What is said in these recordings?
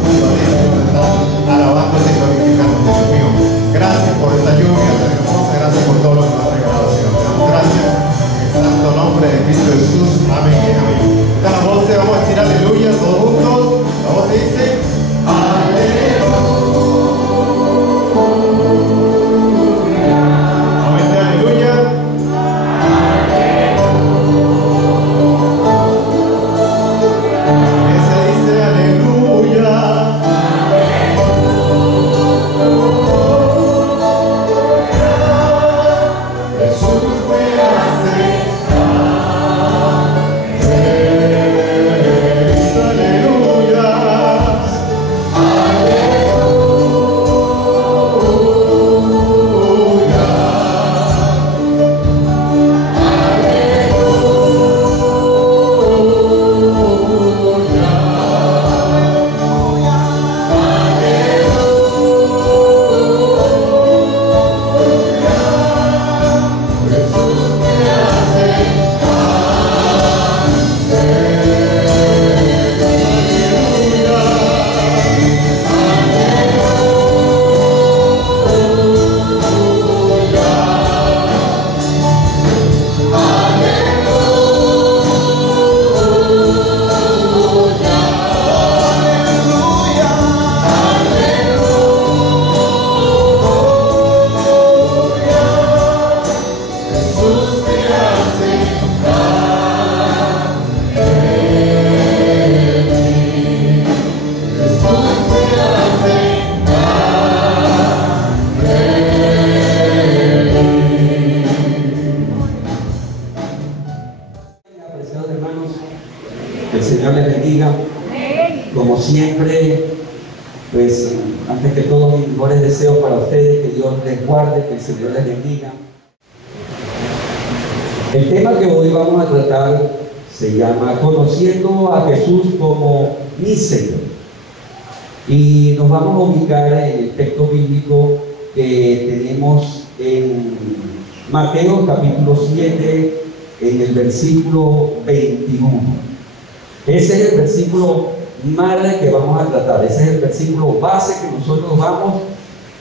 junto a ti, Señor, están alabándote y glorificándote, Dios mío. Gracias por esta lluvia tan hermosa, gracias por todo lo que nos has regalado, Señor. Te damos gracias en el santo nombre de Cristo Jesús. Amén y amén. Esta la voz, vamos a decir aleluya, todos juntos. La voz dice aleluya. Amén de aleluya. Ese dice aleluya. Jesús me hace como siempre, pues antes que todo mis mejores deseos para ustedes, que Dios les guarde, que el Señor les bendiga. El tema que hoy vamos a tratar se llama Conociendo a Jesús como mi Señor. Y nos vamos a ubicar en el texto bíblico que tenemos en Mateo capítulo 7, en el versículo 21. Ese es el versículo madre que vamos a tratar, ese es el versículo base que nosotros vamos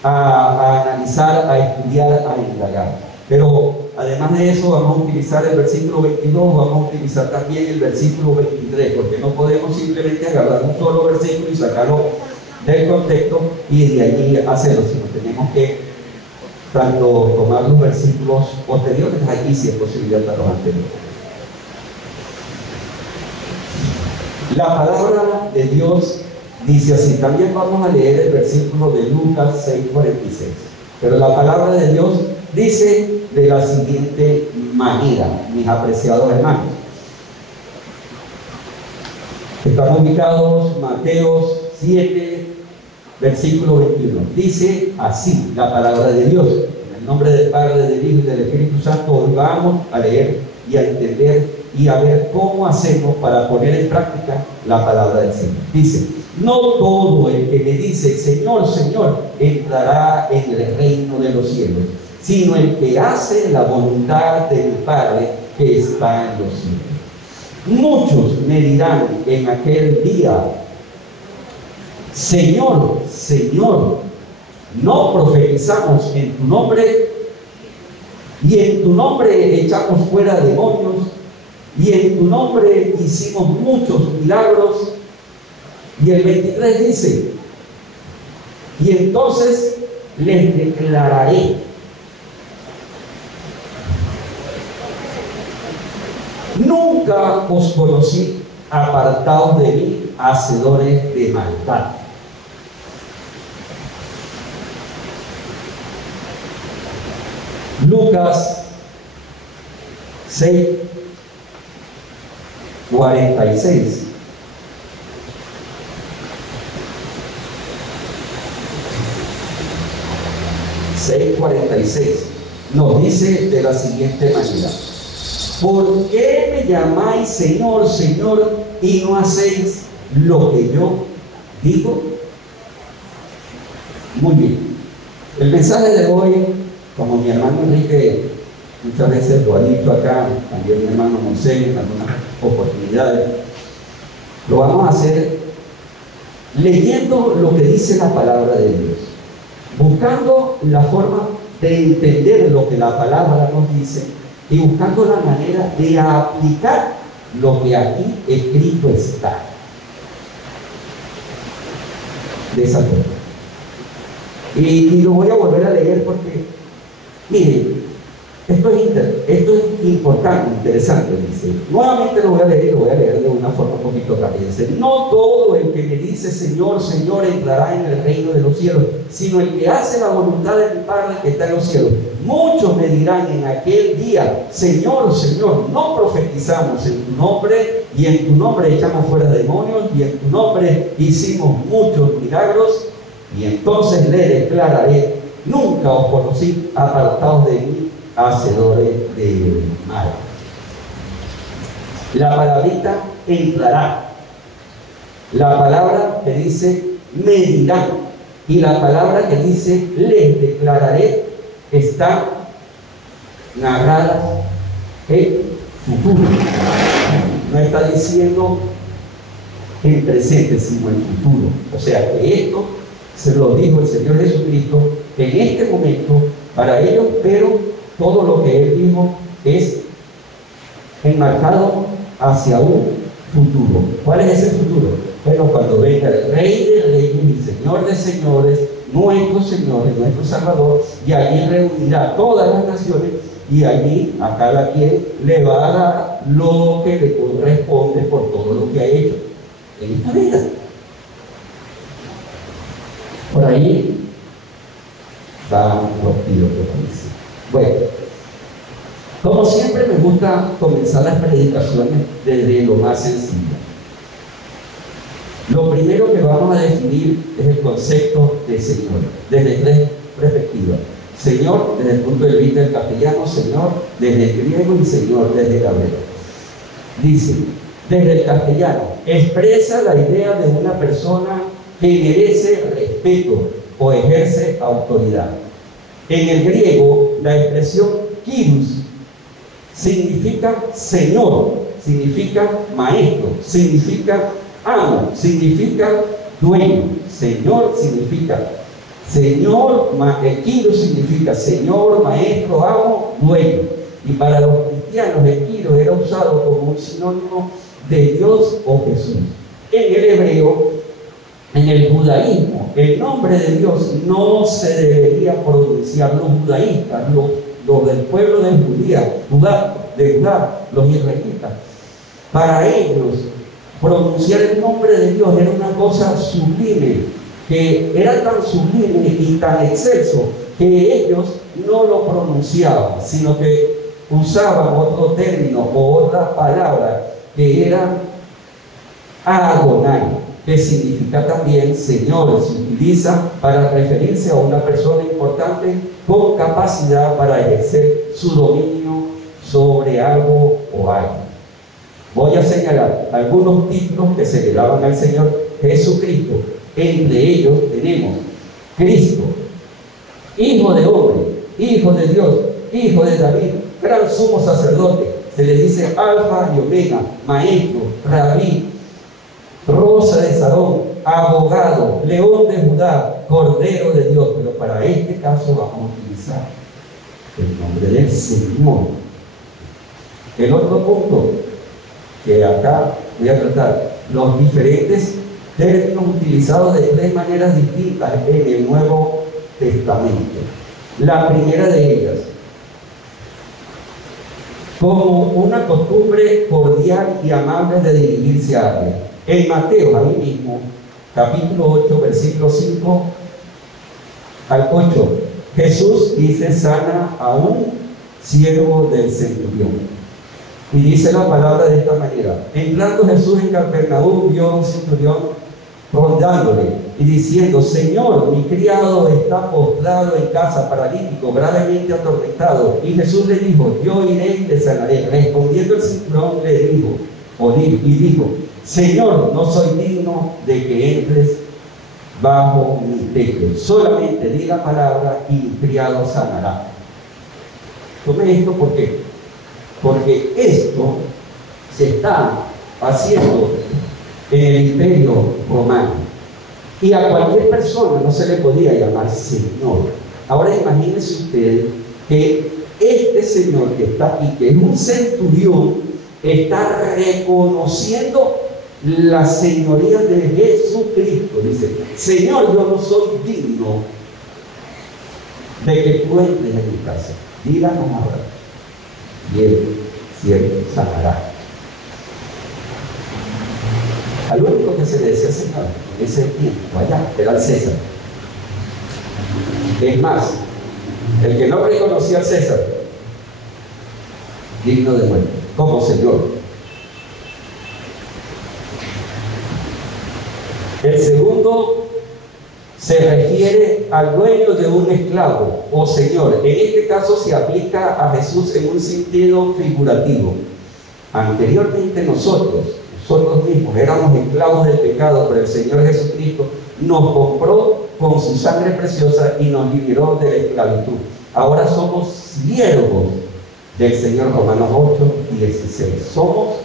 a analizar, a estudiar, a indagar. Pero además de eso vamos a utilizar el versículo 22, vamos a utilizar también el versículo 23, porque no podemos simplemente agarrar un solo versículo y sacarlo del contexto y de allí hacerlo, sino tenemos que tanto tomar los versículos posteriores allí si es posible hasta los anteriores. La palabra de Dios dice así. También vamos a leer el versículo de Lucas 6:46. Pero la palabra de Dios dice de la siguiente manera, mis apreciados hermanos. Estamos ubicados en Mateo 7, versículo 21. Dice así la palabra de Dios. En el nombre del Padre, del Hijo y del Espíritu Santo, hoy vamos a leer y a entender y a ver cómo hacemos para poner en práctica la palabra del Señor. Dice: no todo el que me dice Señor, Señor, entrará en el reino de los cielos, sino el que hace la voluntad de mi Padre que está en los cielos. Muchos me dirán en aquel día: Señor, Señor, ¿no profetizamos en tu nombre? Y en tu nombre echamos fuera demonios, y en tu nombre hicimos muchos milagros. Y el 23 dice: y entonces les declararé: nunca os conocí, apartados de mí, hacedores de maldad. Lucas 6:46. Nos dice de la siguiente manera: ¿por qué me llamáis Señor, Señor, y no hacéis lo que yo digo? Muy bien. El mensaje de hoy, como mi hermano Enrique muchas veces lo ha dicho acá, también mi hermano Monse en algunas oportunidades, lo vamos a hacer leyendo lo que dice la palabra de Dios, buscando la forma de entender lo que la palabra nos dice y buscando la manera de aplicar lo que aquí escrito está. De esa forma. Y lo voy a volver a leer porque, miren, esto es importante, interesante, dice. Nuevamente lo voy a leer y lo voy a leer de una forma un poquito rápida. Dice: no todo el que me dice Señor, Señor entrará en el reino de los cielos, sino el que hace la voluntad de mi Padre que está en los cielos. Muchos me dirán en aquel día: Señor, Señor, no profetizamos en tu nombre, y en tu nombre echamos fuera demonios, y en tu nombre hicimos muchos milagros. Y entonces le declararé: nunca os conocí, apartados de mí, hacedores de mal. La palabrita entrará, la palabra que dice me dirán, y la palabra que dice les declararé, están narradas en futuro. No está diciendo en presente, sino en futuro. O sea que esto se lo dijo el Señor Jesucristo en este momento para ellos, pero todo lo que Él dijo es enmarcado hacia un futuro. ¿Cuál es ese futuro? Bueno, cuando venga el Rey de Reyes y Señor de Señores, nuestro Señor, nuestro Salvador, y allí reunirá todas las naciones, y allí a cada quien le va a dar lo que le corresponde por todo lo que ha hecho en esta vida. Por ahí van los tiros que dicen. Bueno, como siempre me gusta comenzar las predicaciones desde lo más sencillo. Lo primero que vamos a definir es el concepto de Señor, desde tres perspectivas. Señor desde el punto de vista del castellano, Señor desde el griego y Señor desde el hebreo. Dice, desde el castellano, expresa la idea de una persona que merece respeto o ejerce autoridad. En el griego, la expresión kyrios significa Señor, significa maestro, significa amo, significa dueño. Señor significa Señor, kyrios significa Señor, maestro, amo, dueño. Y para los cristianos el kyrios era usado como un sinónimo de Dios o Jesús. En el hebreo, en el judaísmo, el nombre de Dios no se debería pronunciar. Los judaístas, los del pueblo de Judá, los israelitas, para ellos pronunciar el nombre de Dios era una cosa sublime, que era tan sublime y tan excelso que ellos no lo pronunciaban, sino que usaban otro término o otra palabra que era Adonai, que significa también Señor. Se utiliza para referirse a una persona importante con capacidad para ejercer su dominio sobre algo o alguien. Voy a señalar algunos títulos que se le daban al Señor Jesucristo. Entre ellos tenemos Cristo, Hijo de hombre, Hijo de Dios, Hijo de David, gran sumo sacerdote. Se le dice Alfa y Omega, Maestro, Rabí, Rosa de Sarón, Abogado, León de Judá, Cordero de Dios. Pero para este caso vamos a utilizar el nombre del Señor. El otro punto que acá voy a tratar, los diferentes términos utilizados de tres maneras distintas en el Nuevo Testamento. La primera de ellas, como una costumbre cordial y amable de dirigirse a alguien. En Mateo, ahí mismo, capítulo 8, versículo 5 al 8, Jesús dice: sana a un siervo del centurión. Y dice la palabra de esta manera: entrando Jesús en Capernaum, vio a un centurión rondándole y diciendo: Señor, mi criado está postrado en casa, paralítico, gravemente atormentado. Y Jesús le dijo: yo iré y le sanaré. Respondiendo el centurión le dijo: Señor, no soy digno de que entres bajo mi techo, solamente di la palabra y mi criado sanará. Tome esto porque esto se está haciendo en el Imperio Romano. Y a cualquier persona no se le podía llamar Señor. Ahora imagínense ustedes que este Señor que está aquí, que es un centurión, está reconociendo la señoría de Jesucristo. Dice: Señor, yo no soy digno de que tú entres en mi casa. Díganos ahora. Y él siempre sanará. Al único que se le decía Señor en ese tiempo allá era el César. Es más, el que no reconocía al César, digno de muerte, como Señor. El segundo se refiere al dueño de un esclavo o señor. En este caso se aplica a Jesús en un sentido figurativo. Anteriormente nosotros mismos éramos esclavos del pecado, pero el Señor Jesucristo nos compró con su sangre preciosa y nos liberó de la esclavitud. Ahora somos siervos del Señor. Romanos 8:16. Somos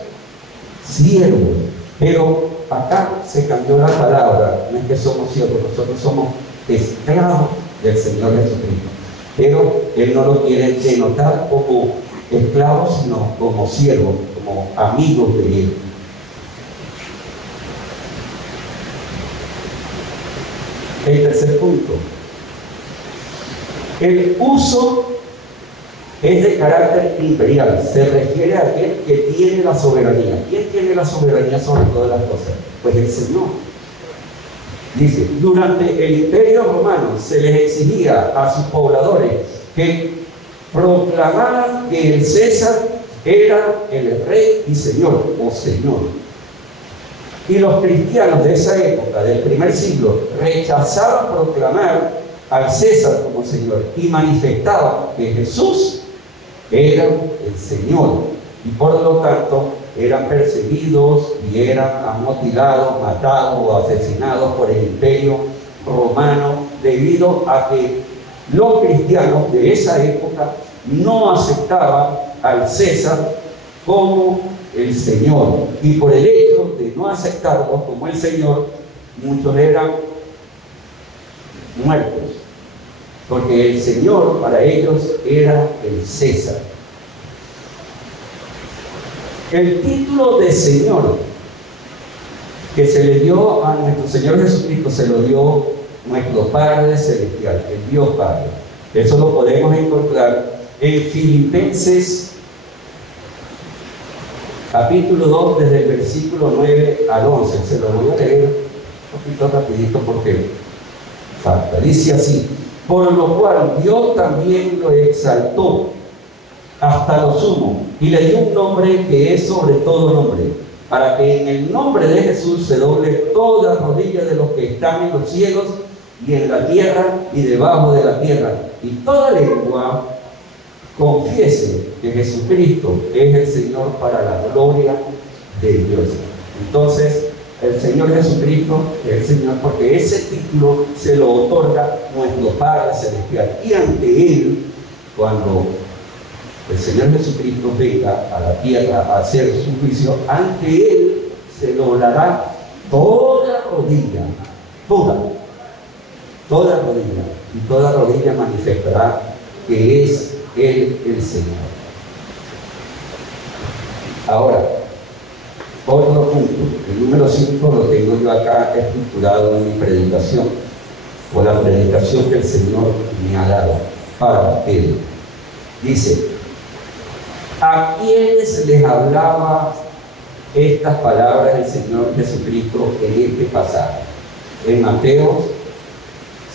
siervos, pero acá se cambió la palabra. No es que somos siervos, nosotros somos esclavos del Señor Jesucristo, pero Él no lo quiere denotar como esclavos, sino como siervos, como amigos de Él. El tercer punto: el uso es de carácter imperial, se refiere a aquel que tiene la soberanía. ¿Quién tiene la soberanía sobre todas las cosas? Pues el Señor. Dice: durante el Imperio Romano se les exigía a sus pobladores que proclamaran que el César era el rey y señor o señor. Y los cristianos de esa época, del primer siglo, rechazaban proclamar al César como Señor y manifestaban que Jesús era el Señor. Y por lo tanto eran perseguidos y eran amutilados, matados o asesinados por el Imperio Romano, debido a que los cristianos de esa época no aceptaban al César como el Señor, y por el hecho de no aceptarlo como el Señor, muchos eran muertos, porque el Señor para ellos era el César. El título de Señor que se le dio a nuestro Señor Jesucristo se lo dio nuestro Padre Celestial, el Dios Padre. Eso lo podemos encontrar en Filipenses capítulo 2, desde el versículo 9 al 11. Se lo voy a leer un poquito rapidito porque falta. Dice así: por lo cual Dios también lo exaltó hasta lo sumo y le dio un nombre que es sobre todo nombre, para que en el nombre de Jesús se doble toda rodilla de los que están en los cielos y en la tierra y debajo de la tierra, y toda lengua confiese que Jesucristo es el Señor, para la gloria de Dios. Entonces, el Señor Jesucristo es el Señor porque ese título se lo otorga nuestro Padre Celestial. Y ante Él, cuando el Señor Jesucristo venga a la tierra a hacer su juicio, ante Él se doblará toda rodilla, toda rodilla, y toda rodilla manifestará que es Él el Señor. Ahora, otro punto, el número 5 lo tengo yo acá estructurado en mi predicación, o la predicación que el Señor me ha dado para Él. Dice: ¿a quiénes les hablaba estas palabras del Señor Jesucristo en este pasaje? En Mateo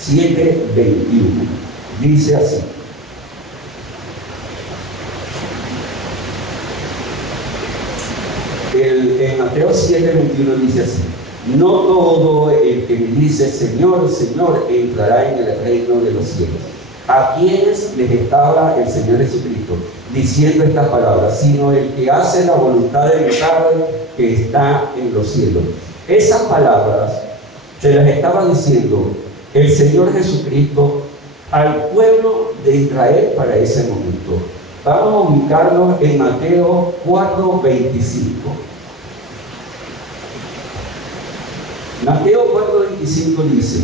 7:21 dice así: en Mateo 7:21 dice así: no todo el que me dice Señor, Señor entrará en el reino de los cielos. ¿A quiénes les estaba el Señor Jesucristo diciendo estas palabras? Sino el que hace la voluntad de mi Padre que está en los cielos. Esas palabras se las estaba diciendo el Señor Jesucristo al pueblo de Israel para ese momento. Vamos a ubicarnos en Mateo 4:25. Mateo 4:25 dice: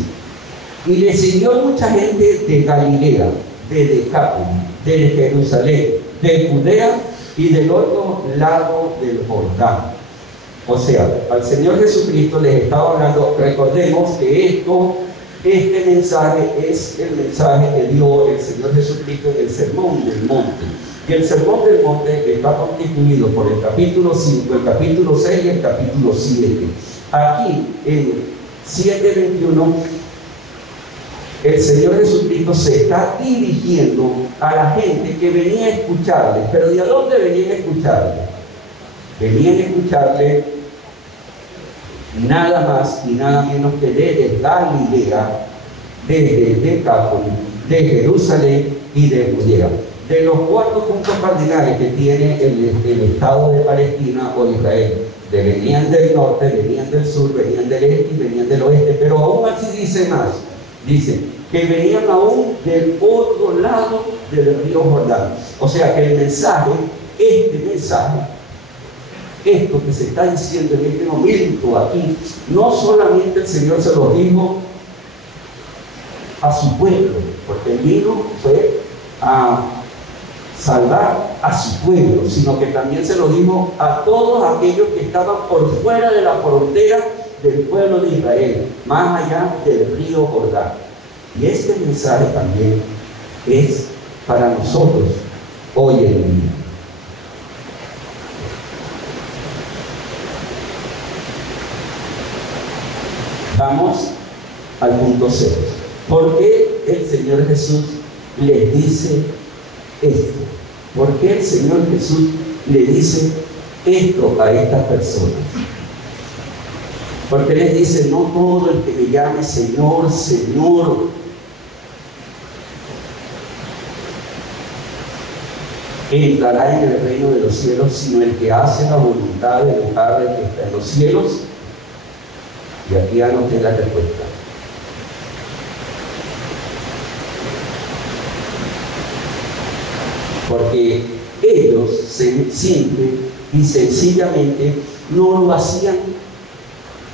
y le siguió mucha gente de Galilea, de Decápolis, de Jerusalén, de Judea y del otro lado del Jordán. O sea, al Señor Jesucristo les estaba hablando. Recordemos que este mensaje es el mensaje que dio el Señor Jesucristo en el Sermón del Monte. Y el Sermón del Monte está constituido por el capítulo 5, el capítulo 6 y el capítulo 7. Aquí, en 7:21, el Señor Jesucristo se está dirigiendo a la gente que venía a escucharle. ¿Pero de dónde venían a escucharle? Venían a escucharle nada más y nada menos que desde Galilea, desde Decápolis, de Jerusalén y de Judea. De los 4 puntos cardinales que tiene el Estado de Palestina o Israel, venían del norte, venían del sur, venían del este y venían del oeste, pero aún así dice más. Dice que venían aún del otro lado del río Jordán. O sea que el mensaje, esto que se está diciendo en este momento aquí, no solamente el Señor se lo dijo a su pueblo, porque el vino fue a salvar a su pueblo, sino que también se lo dijo a todos aquellos que estaban por fuera de la frontera del pueblo de Israel, más allá del río Jordán. Y este mensaje también es para nosotros hoy en día. Vamos al punto 0. ¿Por qué el Señor Jesús les dice esto? ¿Por qué el Señor Jesús le dice esto a estas personas? Porque les dice: no todo el que me llame Señor, Señor, entrará en el reino de los cielos, sino el que hace la voluntad de mi Padre que está en los cielos. Y aquí anoté la respuesta. Porque ellos simple y sencillamente no lo hacían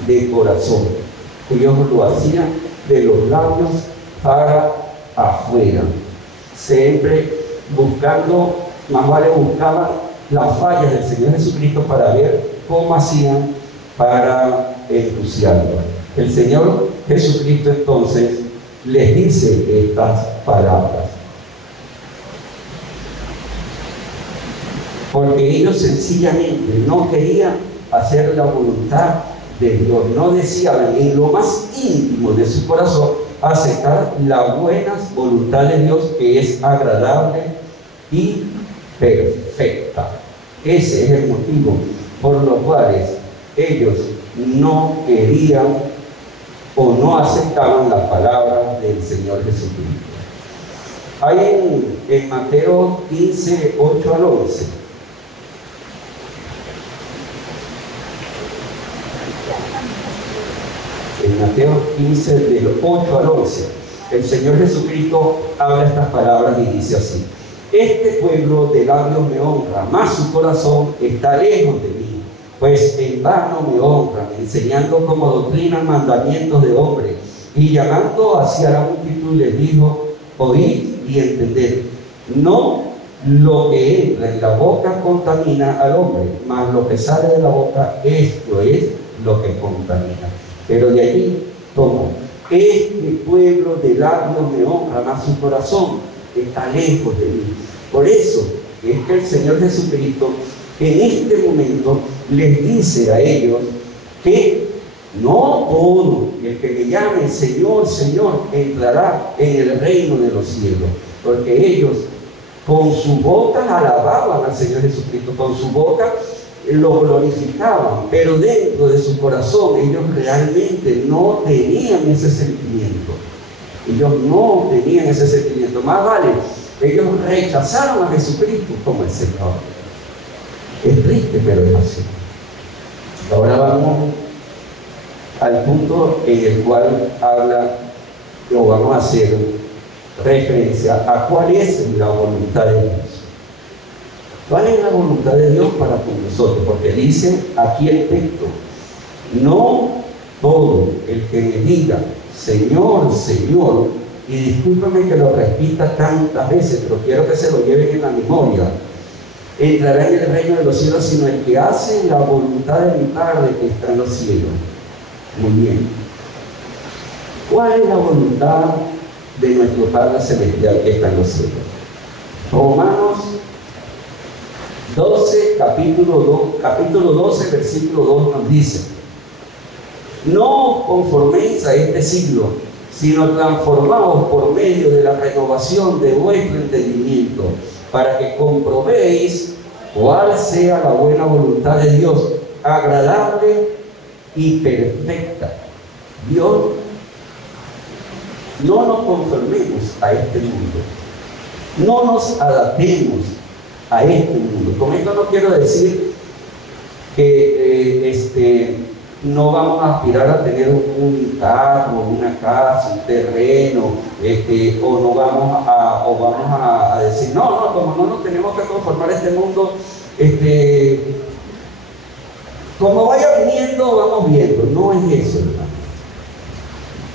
de corazón, ellos lo hacían de los labios para afuera, siempre buscando, más vale buscaban las fallas del Señor Jesucristo para ver cómo hacían para ensuciarlo. El Señor Jesucristo entonces les dice estas palabras, porque ellos sencillamente no querían hacer la voluntad de Dios, no deseaban en lo más íntimo de su corazón aceptar la buena voluntad de Dios, que es agradable y perfecta. Ese es el motivo por los cuales ellos no querían o no aceptaban la palabra del Señor Jesucristo. Hay en Mateo 15, 8 al 11. En Mateo 15, del 8 al 11, el Señor Jesucristo habla estas palabras y dice así: este pueblo de labios me honra, mas su corazón está lejos de mí. Pues en vano me honran, enseñando como doctrina mandamientos de hombres. Y llamando hacia la multitud les dijo: oíd y entended. No lo que entra en la boca contamina al hombre, mas lo que sale de la boca, esto es lo que contamina. Pero de allí tomó: este pueblo de labios me honra, mas su corazón está lejos de mí. Por eso es que el Señor Jesucristo en este momento les dice a ellos que no todo el que me llame Señor, Señor, entrará en el reino de los cielos, porque ellos con su boca alababan al Señor Jesucristo, con su boca lo glorificaban, pero dentro de su corazón ellos realmente no tenían ese sentimiento. Ellos no tenían ese sentimiento. Más vale, ellos rechazaron a Jesucristo como el Señor. Es triste, pero es así. Ahora vamos al punto en el cual habla, o vamos a hacer referencia a cuál es la voluntad de Dios. ¿Cuál es la voluntad de Dios para con nosotros? Porque dice aquí el texto: no todo el que me diga, Señor, Señor, y discúlpame que lo repita tantas veces, pero quiero que se lo lleven en la memoria, entrará en el reino de los cielos, sino el que hace la voluntad de mi Padre que está en los cielos. Muy bien. ¿Cuál es la voluntad de nuestro Padre Celestial que está en los cielos? Romanos 12, capítulo 12, versículo 2 nos dice: no os conforméis a este siglo, sino transformaos por medio de la renovación de vuestro entendimiento, para que comprobéis cuál sea la buena voluntad de Dios, agradable y perfecta. Dios, no nos conformemos a este mundo, no nos adaptemos a este mundo. Con esto no quiero decir que no vamos a aspirar a tener un carro, una casa, un terreno, o no vamos a decir, no, como no nos tenemos que conformar a este mundo, como vaya viniendo, vamos viendo. No es eso, hermano.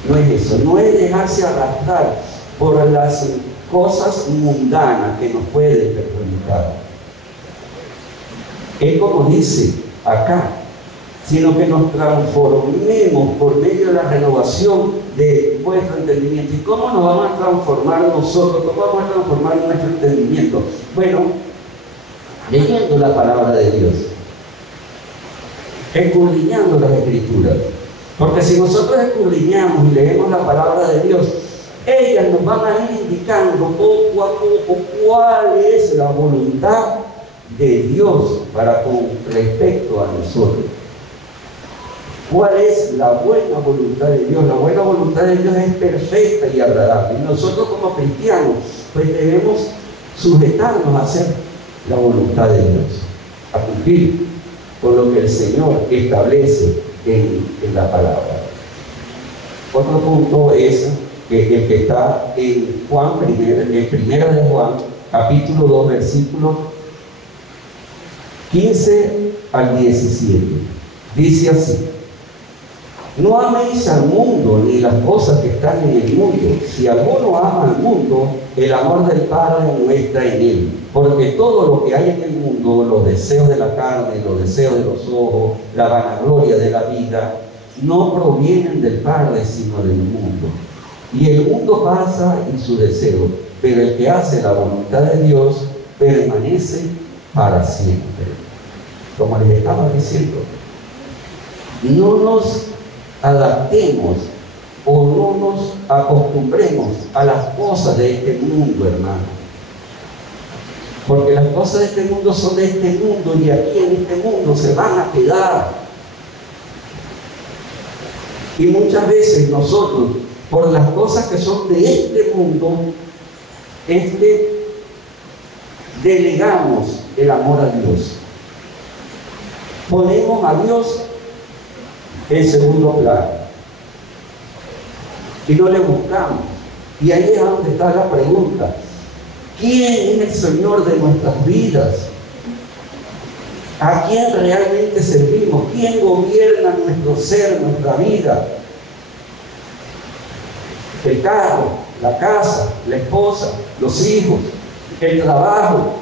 No es eso, no es dejarse arrastrar por las cosas mundanas que nos pueden perjudicar. Es como dice acá, sino que nos transformemos por medio de la renovación de vuestro entendimiento. ¿Y cómo nos vamos a transformar nosotros? ¿Cómo vamos a transformar nuestro entendimiento? Bueno, leyendo la palabra de Dios, escudriñando las Escrituras. Porque si nosotros escudriñamos y leemos la palabra de Dios, ellas nos van a ir indicando poco a poco cuál es la voluntad de Dios para con respecto a nosotros. ¿Cuál es la buena voluntad de Dios? La buena voluntad de Dios es perfecta y agradable. Y nosotros como cristianos, pues debemos sujetarnos a hacer la voluntad de Dios, a cumplir con lo que el Señor establece en la palabra. Otro punto es que el que está en primera de Juan, capítulo 2, versículos 15 al 17. Dice así: no améis al mundo ni las cosas que están en el mundo. Si alguno ama al mundo, el amor del Padre no está en él. Porque todo lo que hay en el mundo, los deseos de la carne, los deseos de los ojos, la vanagloria de la vida, no provienen del Padre, sino del mundo. Y el mundo pasa y su deseo, pero el que hace la voluntad de Dios permanece para siempre. Como les estaba diciendo, no nos adaptemos o no nos acostumbremos a las cosas de este mundo, hermano. Porque las cosas de este mundo son de este mundo y aquí en este mundo se van a quedar. Y muchas veces nosotros, por las cosas que son de este mundo, delegamos el amor a Dios. Ponemos a Dios en segundo plano y no le buscamos. Y ahí es donde está la pregunta: ¿quién es el Señor de nuestras vidas? ¿A quién realmente servimos? ¿Quién gobierna nuestro ser, nuestra vida? El carro, la casa, la esposa, los hijos, el trabajo,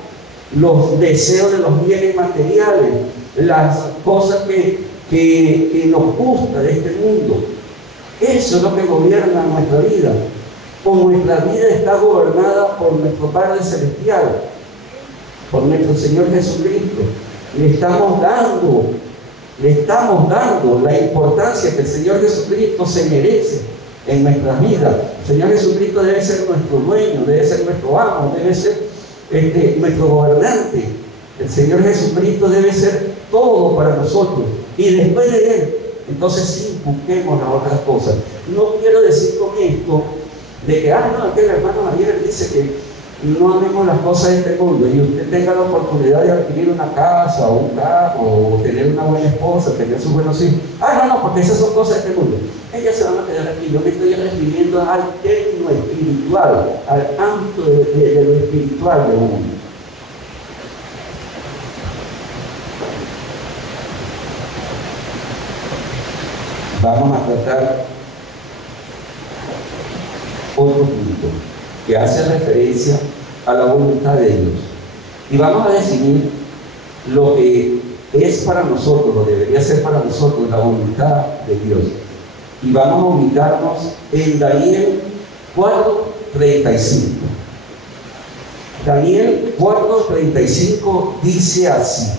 los deseos de los bienes materiales, las cosas que nos gusta de este mundo. Eso es lo que gobierna nuestra vida. O nuestra vida está gobernada por nuestro Padre Celestial, por nuestro Señor Jesucristo. Le estamos dando la importancia que el Señor Jesucristo se merece en nuestras vidas. El Señor Jesucristo debe ser nuestro dueño, debe ser nuestro amo, debe ser nuestro gobernante. El Señor Jesucristo debe ser todo para nosotros. Y después de Él, entonces sí, busquemos las otras cosas. No quiero decir con esto de que, no, aquel hermano ayer dice que no amemos las cosas de este mundo, y usted tenga la oportunidad de adquirir una casa o un carro, o tener una buena esposa, tener sus buenos hijos. No, porque esas son cosas de este mundo. Ellas se van a quedar aquí. Yo me estoy refiriendo al término espiritual, al ámbito de lo espiritual de uno. vamos a tratar otro punto que hace referencia a la voluntad de Dios. Y vamos a definir lo que es para nosotros, lo debería ser para nosotros, la voluntad de Dios. Y vamos a ubicarnos en Daniel 4:35. Daniel 4:35 dice así: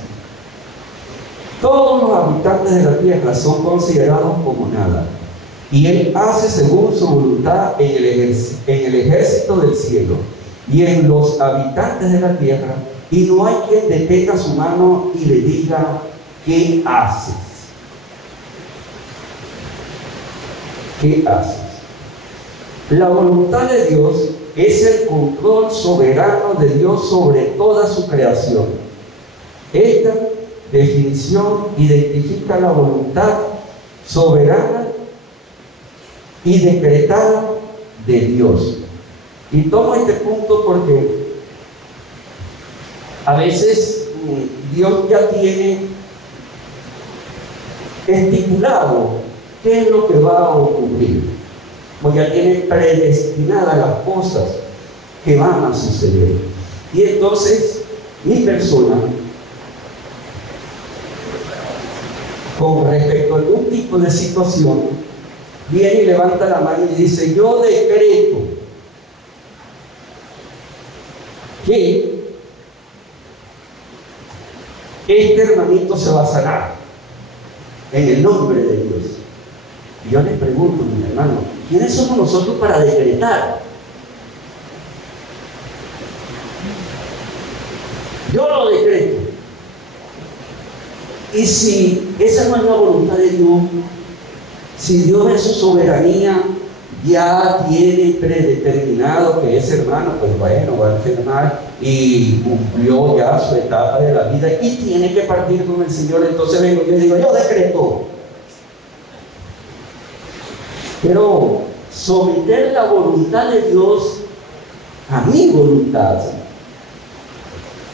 todos los habitantes de la tierra son considerados como nada, y Él hace según su voluntad en el ejército del cielo y en los habitantes de la tierra, y no hay quien detenga su mano y le diga: ¿qué haces? ¿Qué haces? La voluntad de Dios es el control soberano de Dios sobre toda su creación. Esta definición identifica la voluntad soberana y decretada de Dios. Y tomo este punto porque a veces Dios ya tiene estipulado qué es lo que va a ocurrir, o ya tiene predestinadas las cosas que van a suceder. Y entonces mi persona, con respecto a algún tipo de situación, viene y levanta la mano y dice: yo decreto que este hermanito se va a sanar en el nombre de Dios. Y yo les pregunto, mi hermano, ¿quiénes somos nosotros para decretar? Yo lo decreto. Y si esa no es la voluntad de Dios, si Dios en su soberanía ya tiene predeterminado que ese hermano, pues bueno, va a enfermar y cumplió ya su etapa de la vida y tiene que partir con el Señor, entonces vengo y le digo: yo decreto. Pero someter la voluntad de Dios a mi voluntad,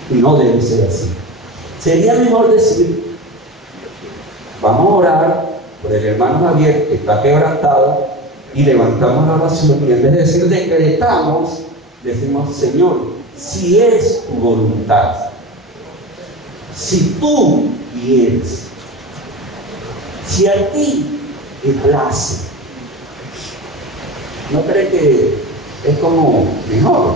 y no debe ser así. Sería mejor decir: vamos a orar por el hermano Javier que está quebrantado, y levantamos la oración, y en vez de decir decretamos, decimos: Señor, si es tu voluntad, si tú quieres, si a ti te place, ¿no crees que es como mejor?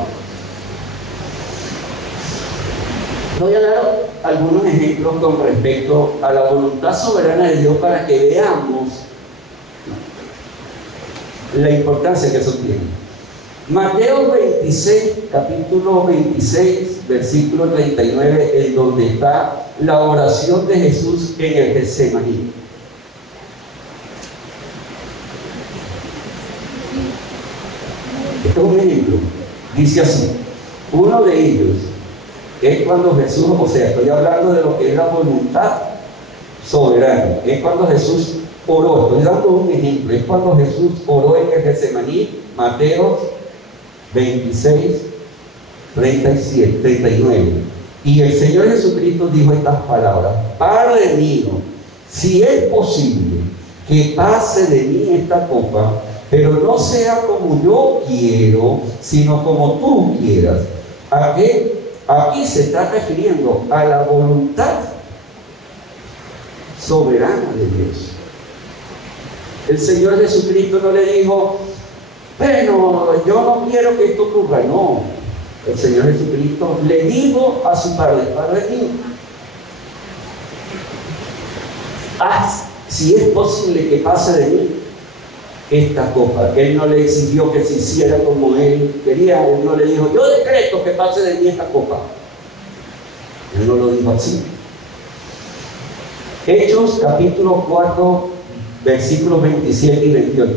Voy a dar algunos ejemplos con respecto a la voluntad soberana de Dios para que veamos la importancia que eso tiene. Mateo 26, capítulo 26, versículo 39, en donde está la oración de Jesús en el Getsemaní. Este es un ejemplo. Dice así: uno de ellos es cuando Jesús, o sea, estoy hablando de lo que es la voluntad soberana, es cuando Jesús oró. Estoy dando un ejemplo: es cuando Jesús oró en el Getsemaní. Mateo 26, 37, 39. Y el Señor Jesucristo dijo estas palabras: Padre mío, si es posible que pase de mí esta copa, pero no sea como yo quiero, sino como tú quieras. Aquí se está refiriendo a la voluntad soberana de Dios. El Señor Jesucristo no le dijo: bueno, yo no quiero que esto ocurra. No, el Señor Jesucristo le dijo a su Padre: Padre mío, haz, si es posible que pase de mí esta copa. Él no le exigió que se hiciera como él quería. Él no le dijo: yo decreto que pase de mí esta copa. Él no lo dijo así. Hechos capítulo 4, versículos 27 y 28.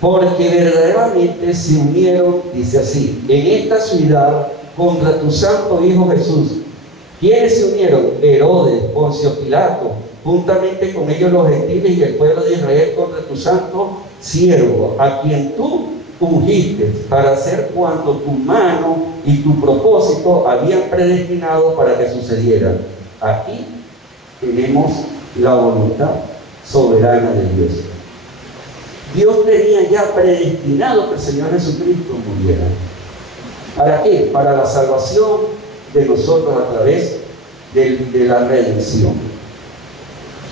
Porque verdaderamente se unieron, dice así, en esta ciudad contra tu santo Hijo Jesús. ¿Quiénes se unieron? Herodes, Poncio Pilato, juntamente con ellos los gentiles y el pueblo de Israel, contra tu santo siervo, a quien tú ungiste para hacer cuanto tu mano y tu propósito habían predestinado para que sucediera. Aquí tenemos la voluntad soberana de Dios. Dios tenía ya predestinado que el Señor Jesucristo muriera. ¿Para qué? Para la salvación de nosotros a través de la redención.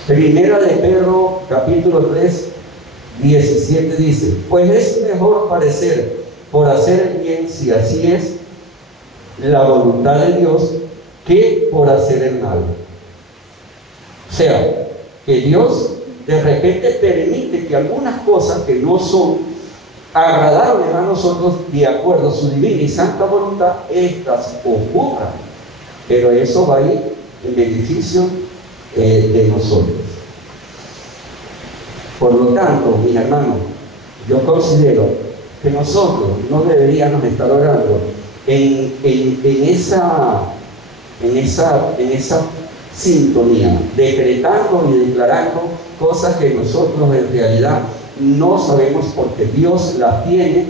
Primera de Pedro, capítulo 3, 17 dice: pues es mejor padecer por hacer el bien, si así es la voluntad de Dios, que por hacer el mal. O sea, que Dios de repente permite que algunas cosas que no son agradables a nosotros, de acuerdo a su divina y santa voluntad, estas ocurran. Pero eso va a ir en beneficio de nosotros. Por lo tanto, mis hermanos, yo considero que nosotros no deberíamos estar orando en esa sintonía, decretando y declarando cosas que nosotros en realidad no sabemos, porque Dios las tiene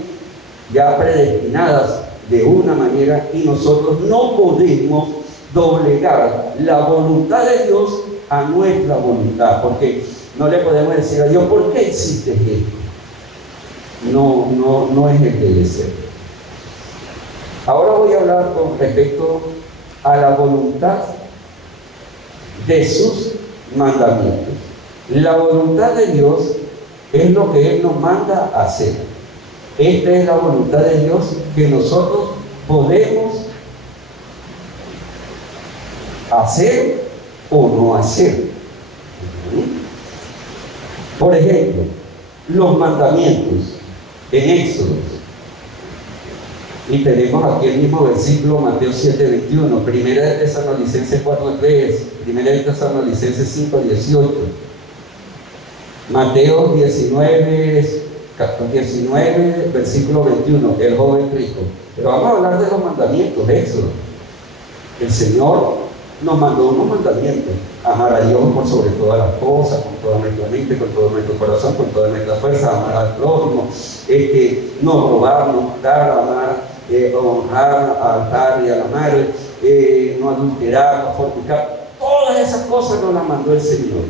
ya predestinadas de una manera y nosotros no podemos doblegar la voluntad de Dios a nuestra voluntad, porque no le podemos decir a Dios: ¿por qué existe esto? No es el debe ser. Ahora voy a hablar con respecto a la voluntad de sus mandamientos. La voluntad de Dios es lo que Él nos manda a hacer. Esta es la voluntad de Dios que nosotros podemos hacer o no hacer. Por ejemplo, los mandamientos en Éxodo. Y tenemos aquí el mismo versículo, Mateo 7:21, Primera de Tesalonicenses 4:3, Primera de Tesalonicenses 5:18, Mateo 19, versículo 21, el joven rico. Pero vamos a hablar de los mandamientos de Éxodo. El Señor nos mandó unos mandamientos: amar a Dios por sobre todas las cosas, con toda nuestra mente, con todo nuestro corazón, con toda nuestra fuerza, amar al prójimo, no robar, no matar, amar, honrar al padre y a la madre, no adulterar, no fornicar. Todas esas cosas nos las mandó el Señor,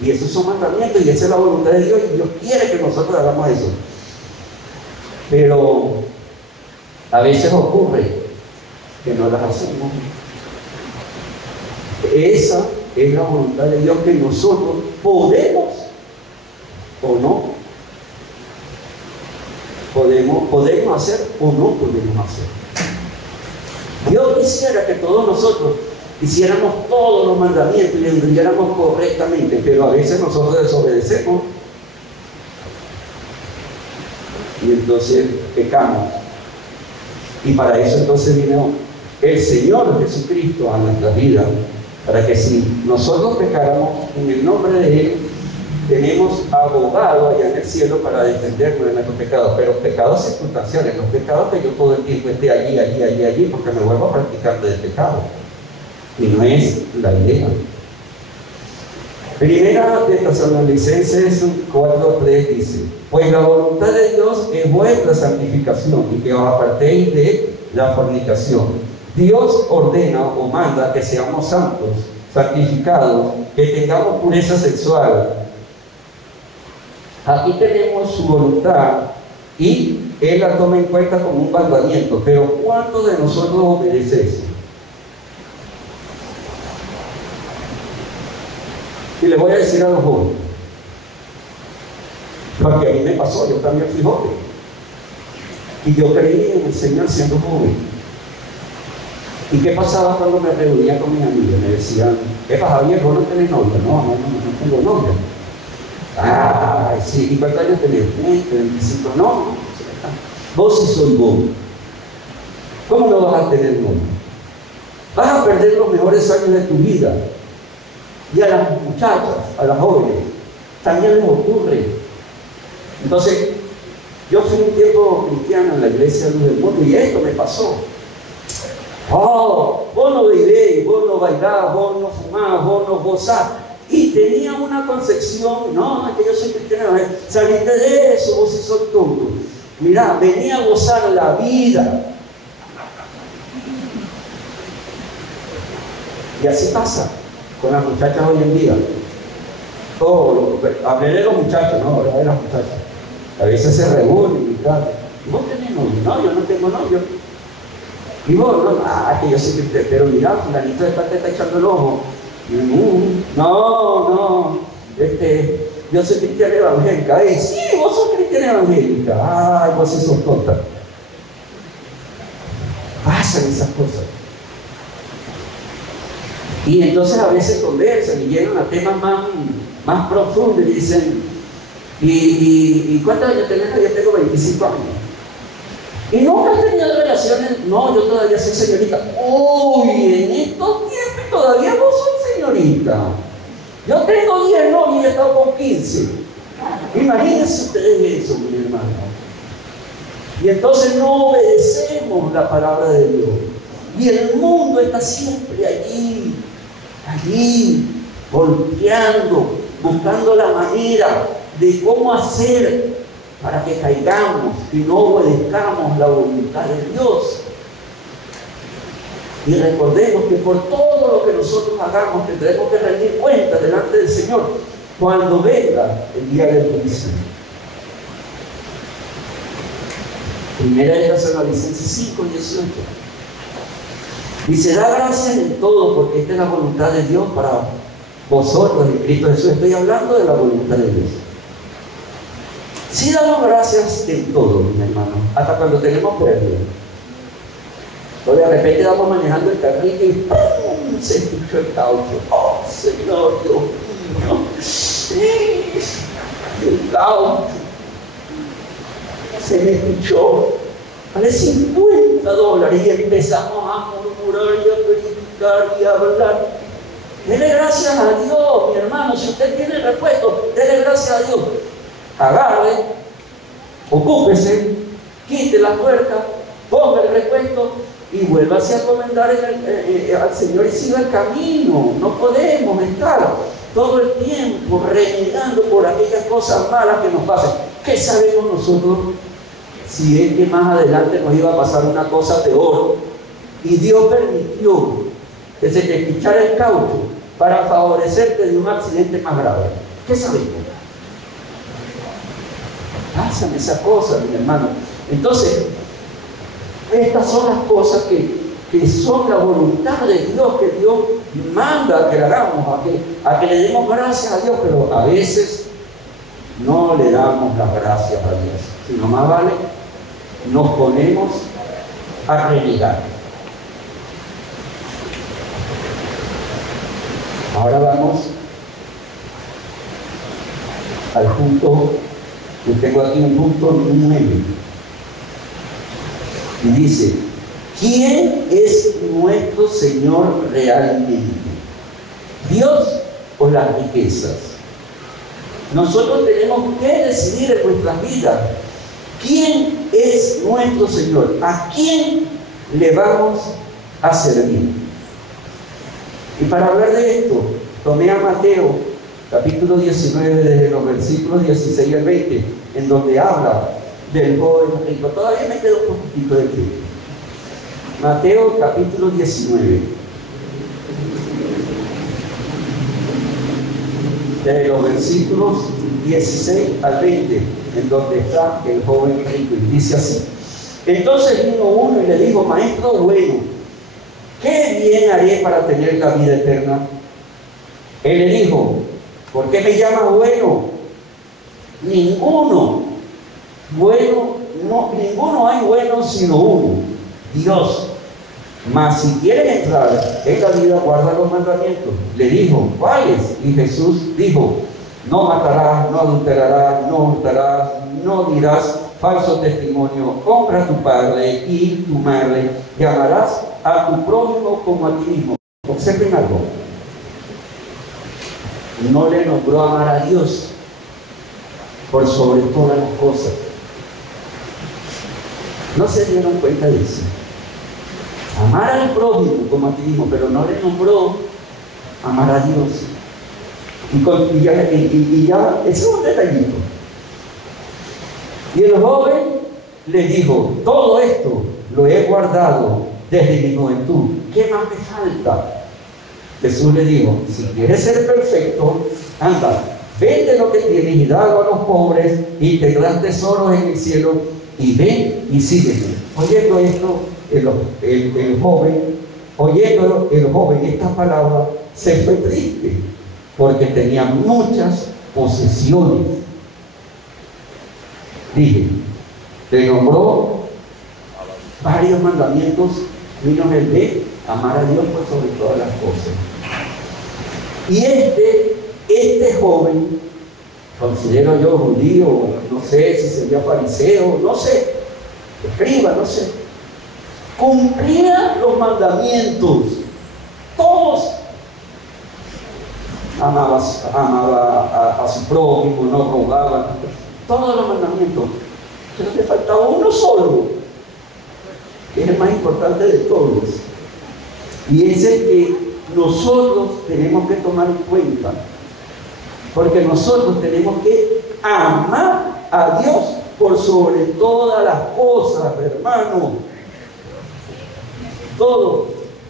y esos son mandamientos, y esa es la voluntad de Dios, y Dios quiere que nosotros hagamos eso. Pero a veces ocurre que no las hacemos. Esa es la voluntad de Dios, que nosotros podemos o no podemos hacer o no podemos hacer. Dios quisiera que todos nosotros hiciéramos todos los mandamientos y entendiéramos correctamente, pero a veces nosotros desobedecemos y entonces pecamos. Y para eso entonces vino el Señor Jesucristo a nuestra vida, para que si nosotros pecáramos, en el nombre de Él tenemos abogado allá en el cielo para defendernos de nuestros pecados, pero pecados circunstanciales, los pecados que yo todo el tiempo esté allí, porque me vuelvo a practicar del pecado, y no es la idea. Primera de Tesalonicenses 4:3 dice: pues la voluntad de Dios es vuestra santificación, y que os apartéis de la fornicación. Dios ordena o manda que seamos santos, santificados, que tengamos pureza sexual. Aquí tenemos su voluntad y Él la toma en cuenta como un mandamiento, pero ¿cuántos de nosotros obedece eso? Y le voy a decir a los jóvenes, porque a mí me pasó, yo también fui joven, y yo creí en el Señor siendo joven. ¿Y qué pasaba cuando me reunía con mis amigos? Me decían: ¿qué pasa, Javier? ¿Vos no tenés novia? No tengo novia. Ay, sí. ¿Y cuántos años tenés? 20, 25. No. Vos sí sois vos. ¿Cómo no vas a tener novia? Vas a perder los mejores años de tu vida. Y a las muchachas, a las jóvenes, también les ocurre. Entonces, yo fui un tiempo cristiano en la iglesia Luz del Mundo, y esto me pasó. Oh, vos no bebéis, vos no bailás, vos no fumás, vos no gozás. Y tenía una concepción: no, es que yo soy cristiano, saliste de eso, vos sí sos tonto. Mirá, venía a gozar la vida. Y así pasa con las muchachas hoy en día. Hablé de los muchachos, no, ahora de las muchachas. A veces se reúnen y tal. ¿Y vos tenés novio? No, yo no tengo novio. Y vos, no, que yo soy cristiano, pero mira, fulanito de tal te está echando el ojo. No, yo soy cristiana evangélica. Sí, vos sos cristiana evangélica. Ay, vos sí sos tonta. Pasan esas cosas. Y entonces a veces conversan y llegan a temas más profundos y dicen, ¿y cuántos años tenés? Yo tengo 25 años. ¿Y nunca has tenido relaciones? No, yo todavía soy señorita. Uy, en estos tiempos todavía vos sos señorita. Yo tengo 10 novios y he estado con 15. Imagínense ustedes eso, mi hermano. Y entonces no obedecemos la palabra de Dios. Y el mundo está siempre allí, golpeando, buscando la manera de cómo hacer para que caigamos y no obedezcamos la voluntad de Dios. Y recordemos que por todo lo que nosotros hagamos tendremos que rendir cuenta delante del Señor cuando venga el día del juicio. Primera de Tesalonicenses 5:18. Dice, da gracias en todo, porque esta es la voluntad de Dios para vosotros en Cristo Jesús. Estoy hablando de la voluntad de Dios. Sí damos gracias en todo, mi hermano, hasta cuando tenemos pérdida. O de repente vamos manejando el carrito y ¡pum! Se escuchó el caucho. ¡Oh, Señor, Dios mío! ¡Sí! El caucho se me escuchó. Vale $50 y empezamos a murmurar y a criticar y a hablar. Dele gracias a Dios, mi hermano. Si usted tiene repuesto, dele gracias a Dios. Agarre, ocúpese, quite la puerta, ponga el repuesto y vuélvase a encomendar al Señor y siga el camino. No podemos estar todo el tiempo renegando por aquellas cosas malas que nos pasan. ¿Qué sabemos nosotros si es que más adelante nos iba a pasar una cosa peor? Y Dios permitió que se te pinchara el caucho para favorecerte de un accidente más grave. ¿Qué sabemos? Pasan esas cosas, mi hermano. Entonces, estas son las cosas que son la voluntad de Dios, que Dios manda que le hagamos, a que le demos gracias a Dios, pero a veces no le damos las gracias a Dios, sino más vale nos ponemos a renegar. Ahora vamos al punto, yo tengo aquí un punto 9, y dice, ¿quién es nuestro Señor realmente? ¿Dios o las riquezas? Nosotros tenemos que decidir en nuestras vidas quién es nuestro Señor, a quién le vamos a servir. Y para hablar de esto, tomé a Mateo, capítulo 19, desde los versículos 16 al 20, en donde habla del joven rico. Todavía me queda un poquito de tiempo. Mateo, capítulo 19. De los versículos 16 al 20, en donde está el joven rico, y dice así: entonces vino uno y le dijo, maestro bueno, ¿qué bien haré para tener la vida eterna? Él le dijo, ¿por qué me llamas bueno? Ninguno hay bueno sino uno, Dios. Mas si quieres entrar en la vida, guarda los mandamientos. Le dijo, ¿cuáles? Y Jesús dijo, no matarás, no adulterarás, no hurtarás, no dirás falso testimonio, honra a tu padre y tu madre, y amarás a tu prójimo como a ti mismo. Observen algo. No le nombró amar a Dios por sobre todas las cosas. ¿No se dieron cuenta de eso? Amar al prójimo como a ti mismo, pero no le nombró amar a Dios. Y ya, ese es un detallito. Y el joven le dijo, todo esto lo he guardado desde mi juventud. ¿Qué más me falta? Jesús le dijo, si quieres ser perfecto, anda, vende lo que tienes y dalo a los pobres y tendrás tesoros en el cielo, y ven y sígueme. Oyendo esto, el joven esta palabra, se fue triste, porque tenía muchas posesiones. Dije, le nombró varios mandamientos, menos el de amar a Dios por sobre todas las cosas. Y este joven, considero yo judío, no sé si sería fariseo, no sé, escriba, no sé, cumplía los mandamientos, todos. Amaba a su prójimo, no robaba, todos los mandamientos, pero le faltaba uno solo, que es el más importante de todos, y es el que nosotros tenemos que tomar en cuenta, porque nosotros tenemos que amar a Dios por sobre todas las cosas, hermano. Todo.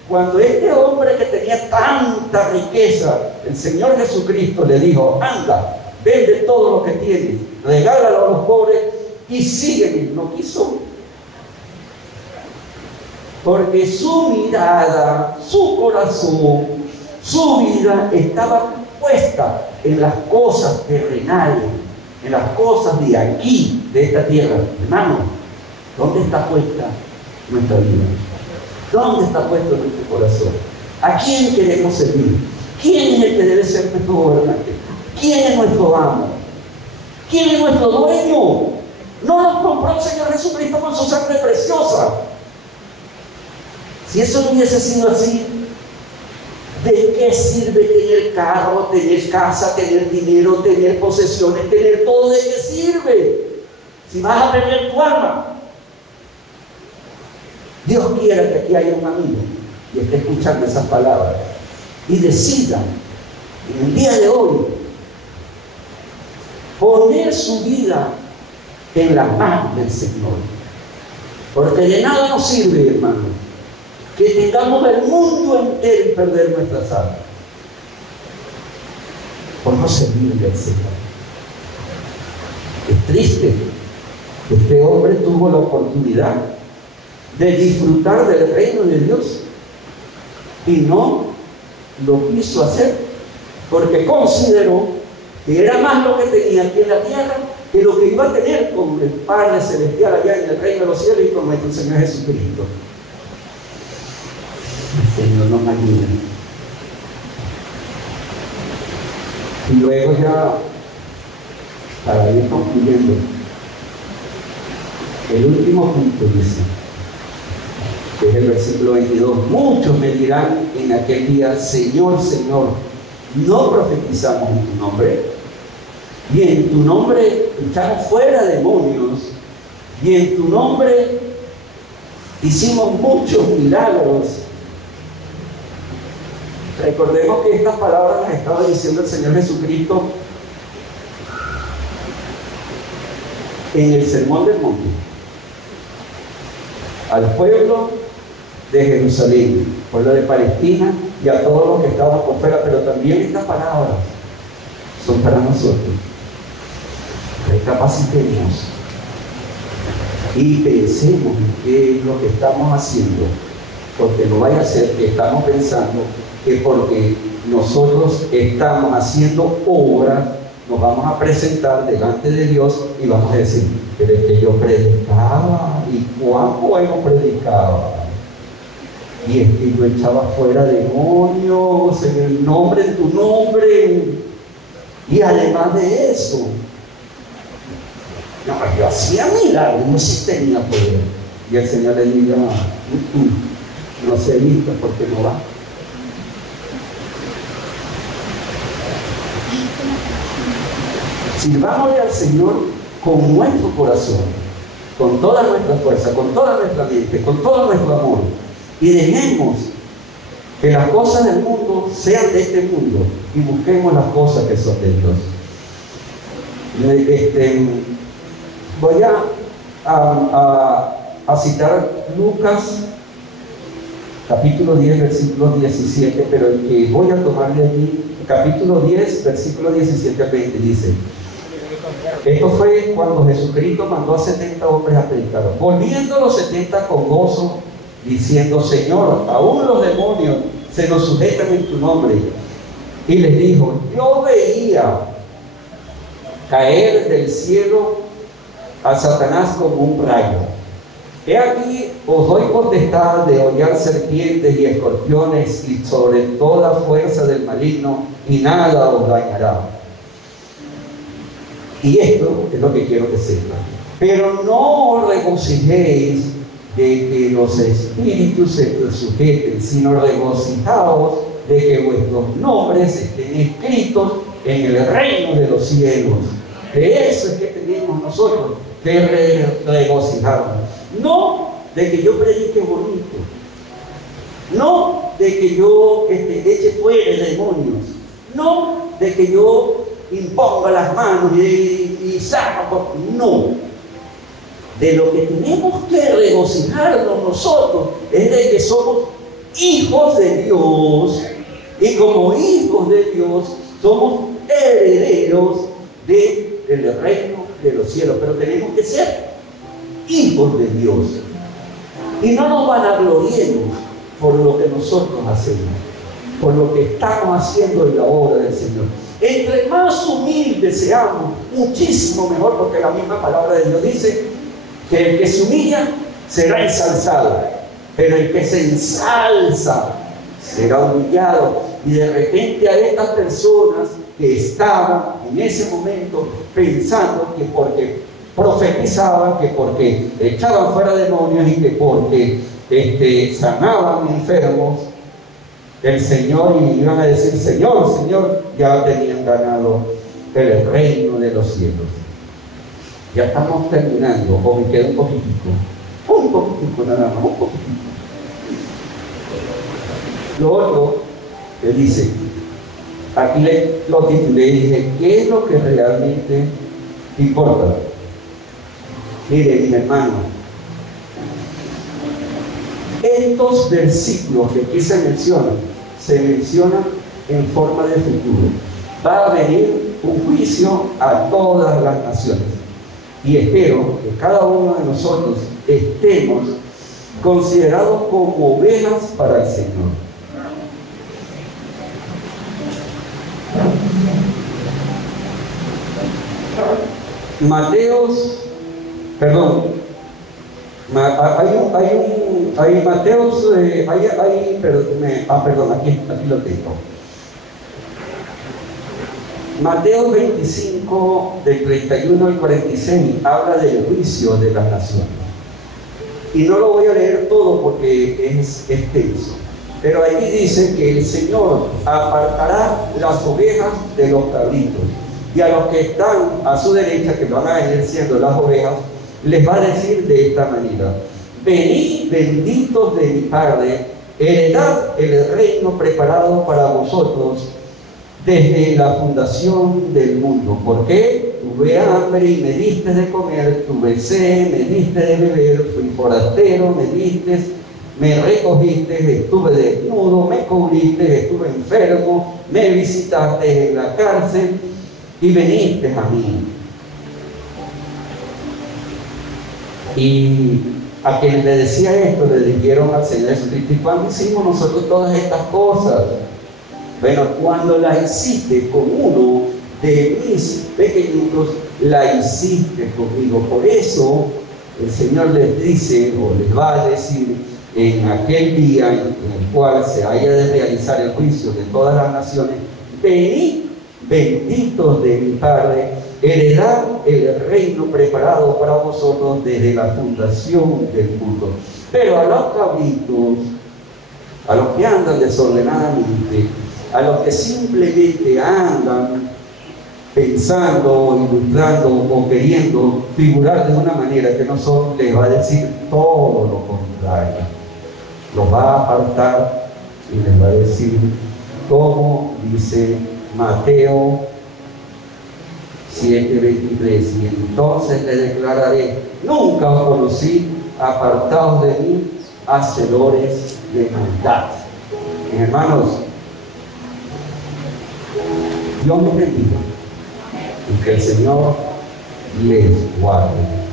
Cuando este hombre que tenía tanta riqueza, el Señor Jesucristo le dijo, anda, vende todo lo que tienes, regálalo a los pobres y sígueme, no quiso. Porque su mirada, su corazón, su vida estaba puesta en las cosas terrenales, en las cosas de aquí, de esta tierra. Hermano, ¿dónde está puesta nuestra vida? ¿Dónde está puesto nuestro corazón? ¿A quién queremos servir? ¿Quién es el que debe ser nuestro gobernante? ¿Quién es nuestro amo? ¿Quién es nuestro dueño? No nos compró el Señor Jesucristo con su sangre preciosa. Si eso no hubiese sido así, ¿de qué sirve tener carro, tener casa, tener dinero, tener posesiones, tener todo? ¿De qué sirve? Si vas a perder tu alma. Dios quiera que aquí haya un amigo y esté escuchando esas palabras y decida en el día de hoy poner su vida en las manos del Señor, porque de nada nos sirve, hermano, que tengamos el mundo entero y perder nuestras almas por no servirle al Señor. Es triste que este hombre tuvo la oportunidad de disfrutar del reino de Dios y no lo quiso hacer, porque consideró que era más lo que tenía aquí en la tierra que lo que iba a tener con el Padre Celestial allá en el reino de los cielos y con nuestro Señor Jesucristo. El Señor nos ayude. Y luego ya, para ir concluyendo, el último punto dice, que es el versículo 22, muchos me dirán en aquel día, Señor, Señor, ¿no profetizamos en tu nombre? Y en tu nombre echamos fuera demonios, y en tu nombre hicimos muchos milagros. Recordemos que estas palabras las estaba diciendo el Señor Jesucristo en el Sermón del Monte al pueblo de Jerusalén, pueblo de Palestina y a todos los que estaban por fuera, pero también estas palabras son para nosotros. Recapacitemos y pensemos en qué es lo que estamos haciendo, porque no vaya a ser que estamos pensando que porque nosotros estamos haciendo obras nos vamos a presentar delante de Dios y vamos a decir, pero es que yo predicaba, y cuán bueno predicaba, y es que yo echaba fuera demonios en el nombre, en tu nombre, y además de eso, no, yo hacía milagros, yo sí tenía poder. Y el Señor le diga, no se vista porque no va. Sirvámosle al Señor con nuestro corazón, con toda nuestra fuerza, con toda nuestra mente, con todo nuestro amor, y dejemos que las cosas del mundo sean de este mundo y busquemos las cosas que son de Dios. Voy a citar Lucas capítulo 10, versículo 17, pero el que voy a tomar de aquí, capítulo 10, versículo 17 al 20, dice: esto fue cuando Jesucristo mandó a 70 hombres a predicar. Volviendo los 70 con gozo, diciendo: Señor, aún los demonios se nos sujetan en tu nombre. Y les dijo: yo veía caer del cielo a Satanás como un rayo. He aquí os doy potestad de hollar serpientes y escorpiones y sobre toda fuerza del maligno, y nada os dañará. Y esto es lo que quiero que sepan. Pero no os regocijéis de que los espíritus se sujeten, sino regocijaos de que vuestros nombres estén escritos en el reino de los cielos. De eso es que tenemos nosotros que regocijarnos. No de que yo predique bonito, no de que yo eche fuera demonios, no de que yo imponga las manos y saco, no. De lo que tenemos que regocijarnos nosotros es de que somos hijos de Dios, y como hijos de Dios somos herederos del reino de los cielos, pero tenemos que ser hijos de Dios, y no nos vanagloriemos por lo que nosotros hacemos, por lo que estamos haciendo en la obra del Señor. Entre más humildes seamos, muchísimo mejor, porque la misma palabra de Dios dice que el que se humilla será ensalzado, pero el que se ensalza será humillado. Y de repente a estas personas que estaban en ese momento pensando que porque profetizaban, que porque echaban fuera demonios y que porque sanaban enfermos, el Señor, y iban a decir: Señor, Señor, ya tenían ganado el reino de los cielos. Ya estamos terminando, o me queda un poquitico nada más, un poquitico. Lo otro que dice, aquí lo titulé y dije: ¿qué es lo que realmente importa? Mire, mi hermano, estos versículos que aquí se mencionan en forma de futuro. Va a venir un juicio a todas las naciones, y espero que cada uno de nosotros estemos considerados como ovejas para el Señor. Aquí lo tengo. Mateo 25, del 31 al 46, habla del juicio de las naciones. Y no lo voy a leer todo porque es extenso. Pero ahí dice que el Señor apartará las ovejas de los cabritos. Y a los que están a su derecha, que van a venir siendo las ovejas, les va a decir de esta manera: venid, benditos de mi Padre, heredad el reino preparado para vosotros desde la fundación del mundo. Porque tuve hambre y me diste de comer, tuve sed, me diste de beber, fui forastero, me diste, me recogiste, estuve desnudo, me cubriste, estuve enfermo, me visitaste en la cárcel y viniste a mí. Y a quien le decía esto, le dijeron al Señor Jesucristo: ¿y cuándo hicimos nosotros todas estas cosas? Bueno, cuando la hiciste con uno de mis pequeñitos, la hiciste conmigo. Por eso el Señor les dice, o les va a decir, en aquel día en el cual se haya de realizar el juicio de todas las naciones: venid, benditos de mi Padre, heredad el reino preparado para vosotros desde la fundación del mundo. Pero a los cabritos, a los que andan desordenadamente, a los que simplemente andan pensando, ilustrando o queriendo figurar de una manera que no son, les va a decir todo lo contrario. Los va a apartar y les va a decir, como dice Mateo 7:23: y entonces le declararé: nunca os conocí, apartados de mí, hacedores de maldad. Mis hermanos, Dios les bendiga y que el Señor les guarde.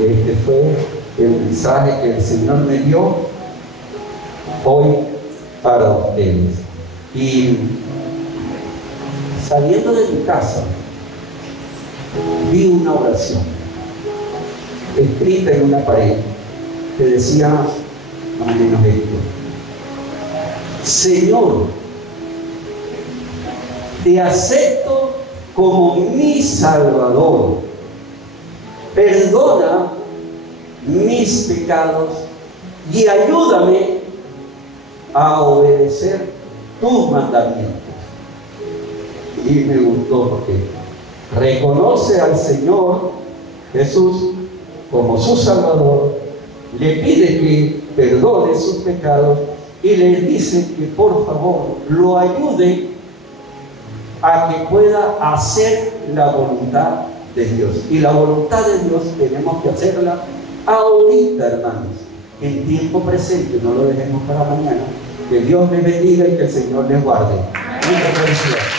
Este fue el mensaje que el Señor me dio hoy para ustedes. Y saliendo de mi casa, vi una oración escrita en una pared que decía más o menos esto: Señor, te acepto como mi Salvador, perdona mis pecados y ayúdame a obedecer tus mandamientos. Y me gustó porque reconoce al Señor Jesús como su Salvador, le pide que perdone sus pecados y le dice que por favor lo ayude a que pueda hacer la voluntad de Dios. Y la voluntad de Dios tenemos que hacerla ahorita, hermanos, en tiempo presente, no lo dejemos para mañana. Que Dios les bendiga y que el Señor les guarde. Muchas gracias.